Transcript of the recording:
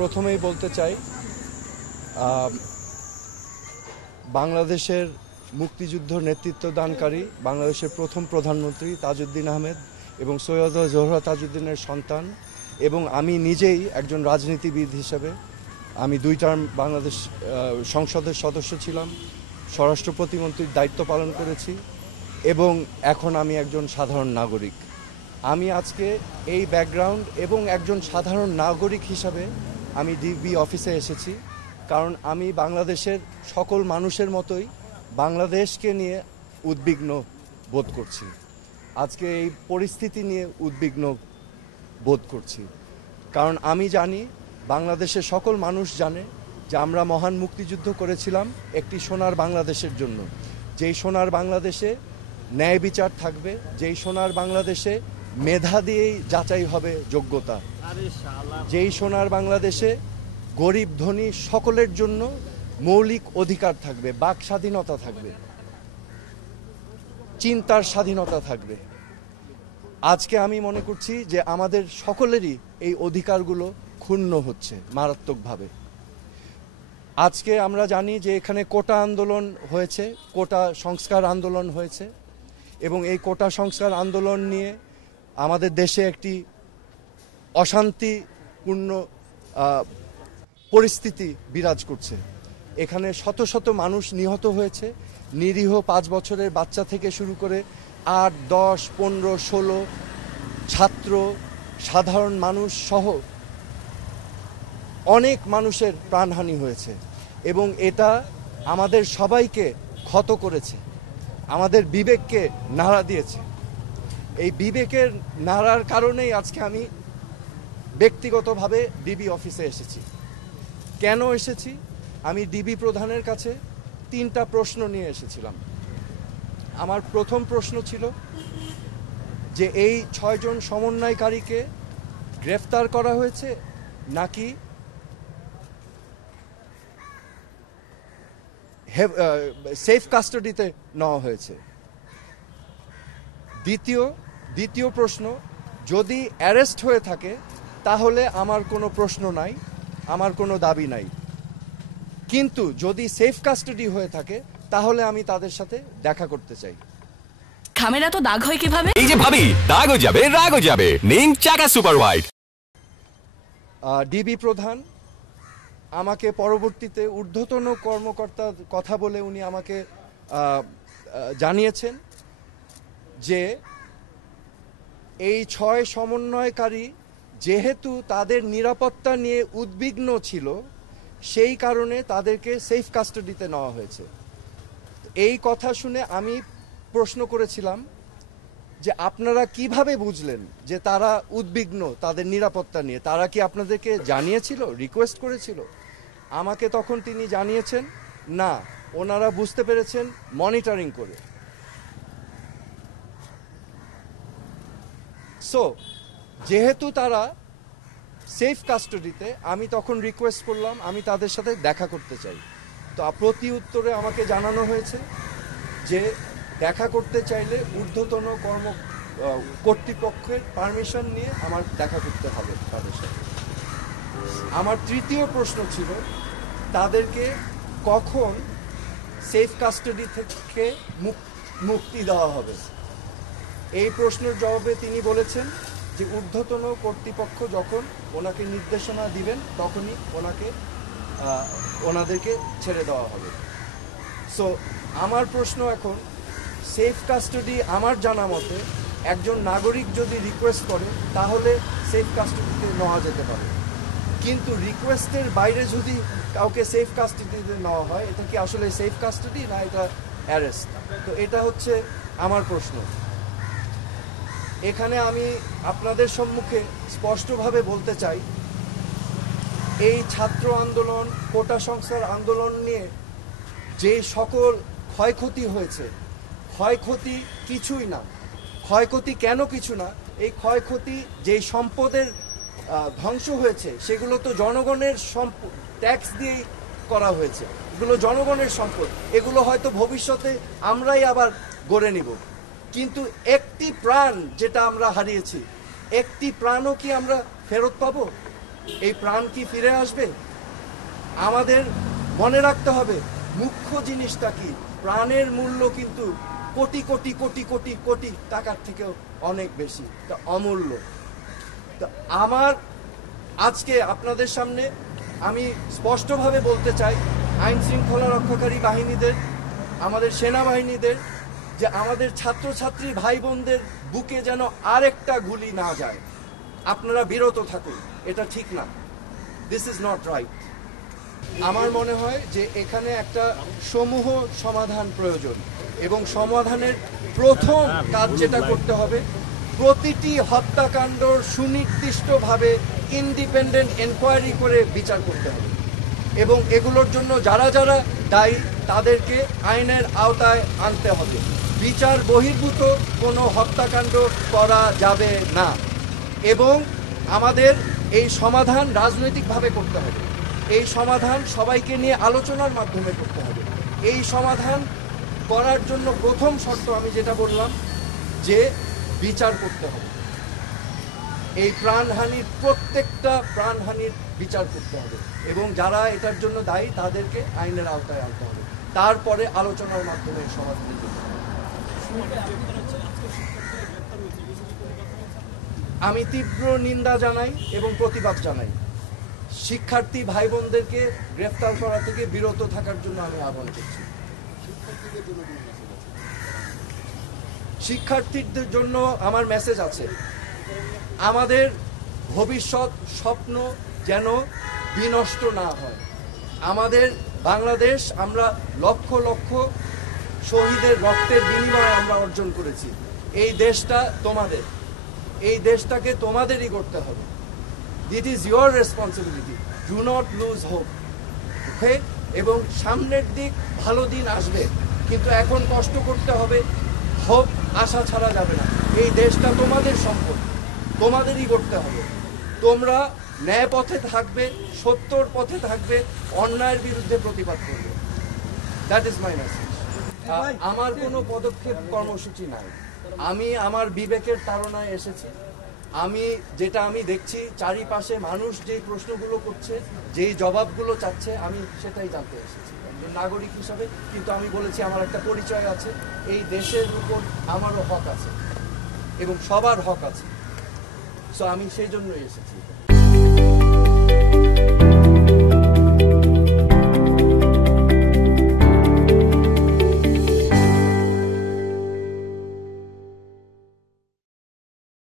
প্রথমেই বলতে চাই বাংলাদেশের মুক্তিযুদ্ধ নেতৃত্বদানকারী বাংলাদেশের প্রথম প্রধানমন্ত্রী তাজউদ্দিন আহমেদ এবং সৈয়দ জোহরা তাজউদ্দিনের সন্তান এবং আমি নিজেই একজন রাজনীতিবিদ হিসেবে আমি 2 টার্ম বাংলাদেশ সংসদের সদস্য ছিলাম, স্বরাষ্ট্র প্রতিমন্ত্রীর দায়িত্ব পালন করেছি এবং এখন আমি একজন সাধারণ নাগরিক। আমি আজকে এই ব্যাকগ্রাউন্ড এবং একজন সাধারণ নাগরিক হিসাবে আমি ডিবি অফিসে এসেছি, কারণ আমি বাংলাদেশের সকল মানুষের মতোই বাংলাদেশকে নিয়ে উদ্বিগ্ন বোধ করছি। আজকে এই পরিস্থিতি নিয়ে উদ্বিগ্ন বোধ করছি, কারণ আমি জানি বাংলাদেশের সকল মানুষ জানে যে আমরা মহান মুক্তিযুদ্ধ করেছিলাম একটি সোনার বাংলাদেশের জন্য, যেই সোনার বাংলাদেশে ন্যায় বিচার থাকবে, যেই সোনার বাংলাদেশে মেধা দিয়েই যাচাই হবে যোগ্যতা, যেই সোনার বাংলাদেশে গরিব ধনী সকলের জন্য মৌলিক অধিকার থাকবে, বাক স্বাধীনতা থাকবে, চিন্তার স্বাধীনতা থাকবে। আজকে আমি মনে করছি যে আমাদের সকলেরই এই অধিকারগুলো ক্ষুণ্ণ হচ্ছে মারাত্মকভাবে। আজকে আমরা জানি যে এখানে কোটা আন্দোলন হয়েছে, কোটা সংস্কার আন্দোলন হয়েছে এবং এই কোটা সংস্কার আন্দোলন নিয়ে আমাদের দেশে একটি অশান্তিপূর্ণ পরিস্থিতি বিরাজ করছে। এখানে শত শত মানুষ নিহত হয়েছে, নিরীহ 5 বছরের বাচ্চা থেকে শুরু করে 8, 10, 15, 16 ছাত্র, সাধারণ মানুষ সহ অনেক মানুষের প্রাণহানি হয়েছে এবং এটা আমাদের সবাইকে ক্ষত করেছে, আমাদের বিবেককে নাড়া দিয়েছে। এই বিবেকের নাড়ার কারণেই আজকে আমি ব্যক্তিগতভাবে ডিবি অফিসে এসেছি। কেন এসেছি? আমি ডিবি প্রধানের কাছে 3টা প্রশ্ন নিয়ে এসেছিলাম। আমার প্রথম প্রশ্ন ছিল যে এই 6 জন সমন্বয়কারীকে গ্রেফতার করা হয়েছে নাকি সেফ কাস্টাডিতে নেওয়া হয়েছে। দ্বিতীয় প্রশ্ন, যদি অ্যারেস্ট হয়ে থাকে তাহলে আমার কোনো প্রশ্ন নাই, আমার কোনো দাবি নাই, কিন্তু যদি সেফ কাস্টাডি হয়ে থাকে তাহলে আমি তাদের সাথে দেখা করতে চাই। খামেরা তো দাগ হয় কিভাবে? এই যে ভাবি, দাগও যাবে রাগও যাবে, নিন চাকা সুপার হোয়াইট। ডিবি প্রধান আমাকে পরবর্তীতে ঊর্ধ্বতন কর্মকর্তার কথা বলে উনি আমাকে জানিয়েছেন যে এই 6 সমন্বয়কারী যেহেতু তাদের নিরাপত্তা নিয়ে উদ্বিগ্ন ছিল সেই কারণে তাদেরকে সেফ কাস্টাডিতে নেওয়া হয়েছে। এই কথা শুনে আমি প্রশ্ন করেছিলাম যে আপনারা কিভাবে বুঝলেন যে তারা উদ্বিগ্ন তাদের নিরাপত্তা নিয়ে? তারা কি আপনাদেরকে জানিয়েছিল, রিকোয়েস্ট করেছিল? আমাকে তখন তিনি জানিয়েছেন না, ওনারা বুঝতে পেরেছেন মনিটরিং করে। সো যেহেতু তারা সেফ কাস্টাডিতে, আমি তখন রিকোয়েস্ট করলাম আমি তাদের সাথে দেখা করতে চাই। তো প্রতি উত্তরে আমাকে জানানো হয়েছে যে দেখা করতে চাইলে ঊর্ধ্বতন কর্তৃপক্ষের পারমিশন নিয়ে আমার দেখা করতে হবে তাদের সাথে। আমার তৃতীয় প্রশ্ন ছিল তাদেরকে কখন সেফ কাস্টাডি থেকে মুক্তি দেওয়া হবে। এই প্রশ্নের জবাবে তিনি বলেছেন যে ঊর্ধ্বতন কর্তৃপক্ষ যখন ওনাকে নির্দেশনা দিবেন তখনই ওনাদেরকে ছেড়ে দেওয়া হবে। সো আমার প্রশ্ন এখন, সেফ কাস্টাডি আমার জানা মতে একজন নাগরিক যদি রিকোয়েস্ট করে তাহলে সেফ কাস্টাডিতে নেওয়া যেতে পারে, কিন্তু রিকোয়েস্টের বাইরে যদি কাউকে সেফ কাস্টাডিতে নেওয়া হয় এটা কি আসলে সেফ কাস্টাডি না এটা অ্যারেস্ট? তো এটা হচ্ছে আমার প্রশ্ন। এখানে আমি আপনাদের সম্মুখে স্পষ্টভাবে বলতে চাই, এই ছাত্র আন্দোলন, কোটা সংস্কার আন্দোলন নিয়ে যে সকল ক্ষয়ক্ষতি হয়েছে, ক্ষয়ক্ষতি কিছুই না। ক্ষয়ক্ষতি কেন কিছু না? এই ক্ষয়ক্ষতি যেই সম্পদের ধ্বংস হয়েছে সেগুলো তো জনগণের ট্যাক্স দিয়েই করা হয়েছে, এগুলো জনগণের সম্পদ, এগুলো হয়তো ভবিষ্যতে আমরাই আবার গড়ে নিব, কিন্তু একটি প্রাণ যেটা আমরা হারিয়েছি, একটি প্রাণও কি আমরা ফেরত পাবো? এই প্রাণ কি ফিরে আসবে? আমাদের মনে রাখতে হবে মুখ্য জিনিসটা কি, প্রাণের মূল্য কিন্তু কোটি কোটি কোটি কোটি কোটি টাকার থেকেও অনেক বেশি, তা অমূল্য। তা আমার আজকে আপনাদের সামনে আমি স্পষ্টভাবে বলতে চাই আইন শৃঙ্খলা রক্ষাকারী বাহিনীদের, আমাদের সেনাবাহিনীদের, যে আমাদের ছাত্রছাত্রী ভাই বোনদের বুকে যেন আরেকটা গুলি না যায়। আপনারা বিরত থাকুন, এটা ঠিক না, দিস ইজ নট রাইট। আমার মনে হয় যে এখানে একটা সমূহ সমাধান প্রয়োজন, এবং সমাধানের প্রথম কাজ যেটা করতে হবে, প্রতিটি হত্যাকাণ্ড সুনির্দিষ্টভাবে ইন্ডিপেন্ডেন্ট এনকোয়ারি করে বিচার করতে হবে, এবং এগুলোর জন্য যারা যারা দায়ী তাদেরকে আইনের আওতায় আনতে হবে। বিচার বহির্ভূত কোনো হত্যাকাণ্ড করা যাবে না, এবং আমাদের এই সমাধান রাজনৈতিকভাবে করতে হবে। এই সমাধান সবাইকে নিয়ে আলোচনার মাধ্যমে করতে হবে। এই সমাধান করার জন্য প্রথম শর্ত আমি যেটা বললাম, যে বিচার করতে হবে। এই প্রাণহানির প্রত্যেকটা প্রাণহানির বিচার করতে হবে, এবং যারা এটার জন্য দায়ী তাদেরকে আইনের আওতায় আনতে হবে। তারপরে আলোচনার মাধ্যমে সমাধান করতে হবে। আমি তীব্র নিন্দা জানাই এবং প্রতিবাদ জানাই। শিক্ষার্থী ভাই বোনদেরকে গ্রেফতার করা থেকে বিরত থাকার জন্য আমি আহ্বান করছি। শিক্ষার্থীদের জন্য আমার মেসেজ আছে, আমাদের ভবিষ্যৎ স্বপ্ন যেন বিনষ্ট না হয়। আমাদের বাংলাদেশ আমরা লক্ষ লক্ষ শহীদের রক্তের বিনিময়ে আমরা অর্জন করেছি। এই দেশটা তোমাদের, এই দেশটাকে তোমাদেরই করতে হবে। It is your responsibility, do not lose hope. Okay, এবং সামনের দিক ভালো দিন আসবে, কিন্তু এখন কষ্ট করতে হবে, হোপ আশা ছাড়া যাবে না। এই দেশটা তোমাদের সম্পদ, তোমাদেরই করতে হবে। তোমরা ন্যায় পথে থাকবে, সত্যর পথে থাকবে, অন্যায়ের বিরুদ্ধে প্রতিবাদ করবে। That is my message. আমার কোনো পদক্ষেপ কর্মসূচি নাই, আমি আমার বিবেকের তাড়নায় এসেছি। আমি যেটা আমি দেখছি চারিপাশে মানুষ যেই প্রশ্নগুলো করছে, যেই জবাবগুলো চাচ্ছে, আমি সেটাই জানতে এসেছি একজন নাগরিক হিসাবে। কিন্তু আমি বলেছি আমার একটা পরিচয় আছে, এই দেশের উপর আমারও হক আছে এবং সবার হক আছে। সো আমি সেই জন্যই এসেছি।